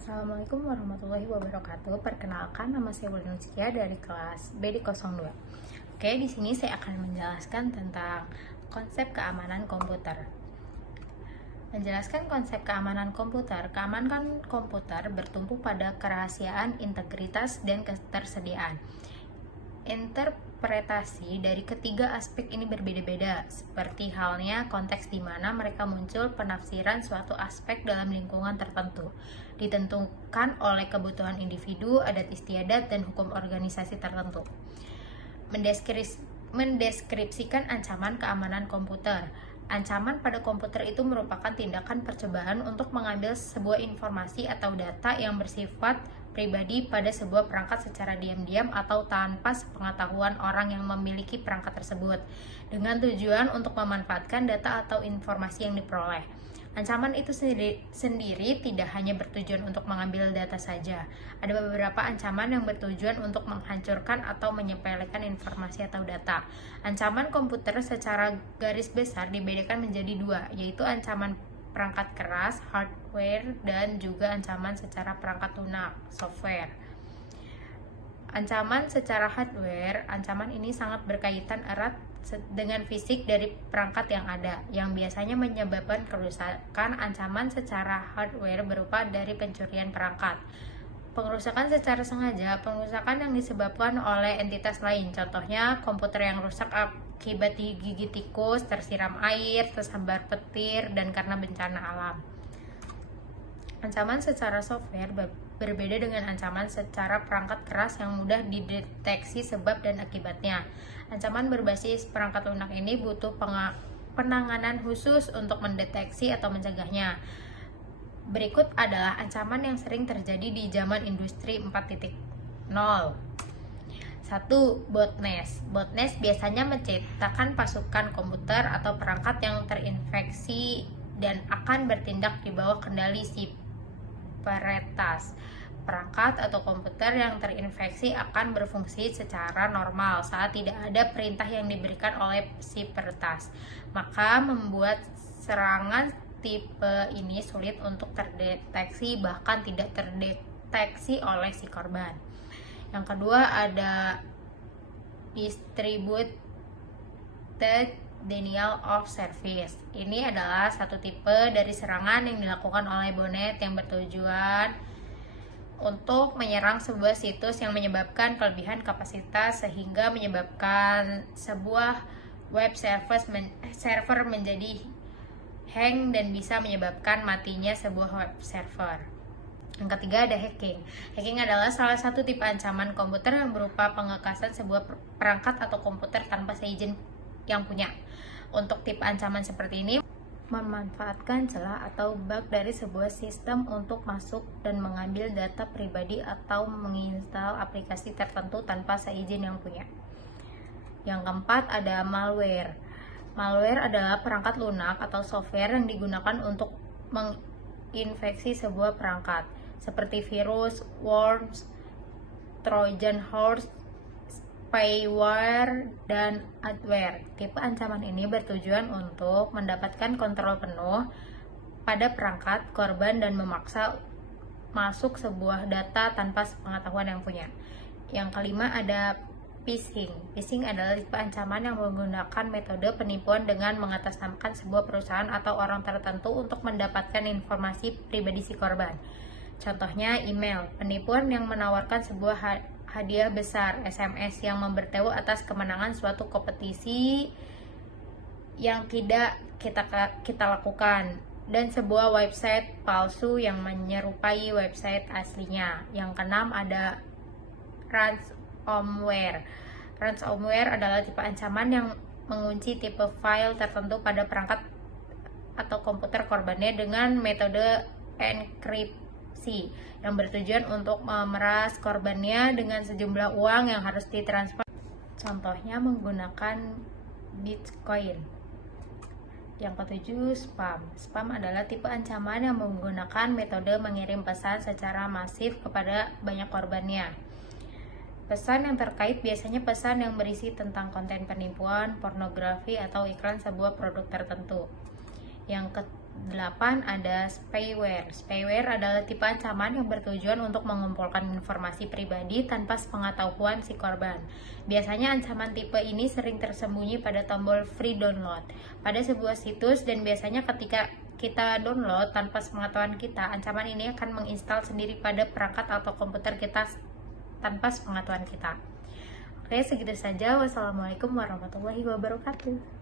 Assalamualaikum warahmatullahi wabarakatuh. Perkenalkan, nama saya Wulan Nuskia dari kelas BD02. Oke, di sini saya akan menjelaskan tentang konsep keamanan komputer. Menjelaskan konsep keamanan komputer, keamanan komputer bertumpu pada kerahasiaan, integritas, dan ketersediaan. Interpretasi dari ketiga aspek ini berbeda-beda, seperti halnya konteks di mana mereka muncul penafsiran suatu aspek dalam lingkungan tertentu, ditentukan oleh kebutuhan individu, adat istiadat, dan hukum organisasi tertentu. Mendeskripsikan ancaman keamanan komputer. Ancaman pada komputer itu merupakan tindakan percobaan untuk mengambil sebuah informasi atau data yang bersifat pribadi pada sebuah perangkat secara diam-diam atau tanpa sepengetahuan orang yang memiliki perangkat tersebut, dengan tujuan untuk memanfaatkan data atau informasi yang diperoleh. Ancaman itu sendiri tidak hanya bertujuan untuk mengambil data saja. Ada beberapa ancaman yang bertujuan untuk menghancurkan atau menyepelekan informasi atau data. Ancaman komputer secara garis besar dibedakan menjadi dua, yaitu ancaman perangkat keras, hardware, dan juga ancaman secara perangkat lunak, software. Ancaman secara hardware, ancaman ini sangat berkaitan erat dengan fisik dari perangkat yang ada, yang biasanya menyebabkan kerusakan. Ancaman secara hardware berupa dari pencurian perangkat. Pengerusakan secara sengaja, pengerusakan yang disebabkan oleh entitas lain, contohnya komputer yang rusak akibat digigit tikus, tersiram air, tersambar petir, dan karena bencana alam. Ancaman secara software berbeda dengan ancaman secara perangkat keras yang mudah dideteksi sebab dan akibatnya. Ancaman berbasis perangkat lunak ini butuh penanganan khusus untuk mendeteksi atau mencegahnya. Berikut adalah ancaman yang sering terjadi di zaman industri 4.0. 1. Botnet. Botnet biasanya menciptakan pasukan komputer atau perangkat yang terinfeksi dan akan bertindak di bawah kendali si peretas. Perangkat atau komputer yang terinfeksi akan berfungsi secara normal saat tidak ada perintah yang diberikan oleh si peretas, maka membuat serangan tipe ini sulit untuk terdeteksi, bahkan tidak terdeteksi oleh si korban. Yang kedua ada distributed denial of service. Ini adalah satu tipe dari serangan yang dilakukan oleh botnet yang bertujuan untuk menyerang sebuah situs yang menyebabkan kelebihan kapasitas sehingga menyebabkan sebuah web server menjadi hang dan bisa menyebabkan matinya sebuah web server. Yang ketiga ada hacking. Hacking adalah salah satu tipe ancaman komputer yang berupa pengekasan sebuah perangkat atau komputer tanpa seizin yang punya. Untuk tipe ancaman seperti ini memanfaatkan celah atau bug dari sebuah sistem untuk masuk dan mengambil data pribadi atau menginstal aplikasi tertentu tanpa seizin yang punya. Yang keempat ada malware. Malware adalah perangkat lunak atau software yang digunakan untuk menginfeksi sebuah perangkat, seperti virus, worms, trojan horse, spyware, dan adware. Tipe ancaman ini bertujuan untuk mendapatkan kontrol penuh pada perangkat korban dan memaksa masuk sebuah data tanpa sepengetahuan yang punya. Yang kelima ada phishing. Phishing adalah tipe ancaman yang menggunakan metode penipuan dengan mengatasnamakan sebuah perusahaan atau orang tertentu untuk mendapatkan informasi pribadi si korban. Contohnya email, penipuan yang menawarkan sebuah hadiah besar, SMS yang memberitahu atas kemenangan suatu kompetisi yang tidak kita lakukan, dan sebuah website palsu yang menyerupai website aslinya. Yang keenam ada ransomware. Ransomware adalah tipe ancaman yang mengunci tipe file tertentu pada perangkat atau komputer korbannya dengan metode enkripsi yang bertujuan untuk memeras korbannya dengan sejumlah uang yang harus ditransfer. Contohnya menggunakan Bitcoin. Yang ketujuh, spam. Spam adalah tipe ancaman yang menggunakan metode mengirim pesan secara masif kepada banyak korbannya. Pesan yang terkait biasanya pesan yang berisi tentang konten penipuan, pornografi, atau iklan sebuah produk tertentu. Yang 8 ada spyware. Spyware adalah tipe ancaman yang bertujuan untuk mengumpulkan informasi pribadi tanpa sepengetahuan si korban. Biasanya ancaman tipe ini sering tersembunyi pada tombol free download pada sebuah situs, dan biasanya ketika kita download tanpa sepengetahuan kita, ancaman ini akan menginstal sendiri pada perangkat atau komputer kita tanpa sepengetahuan kita. Oke, segitu saja. Wassalamualaikum warahmatullahi wabarakatuh.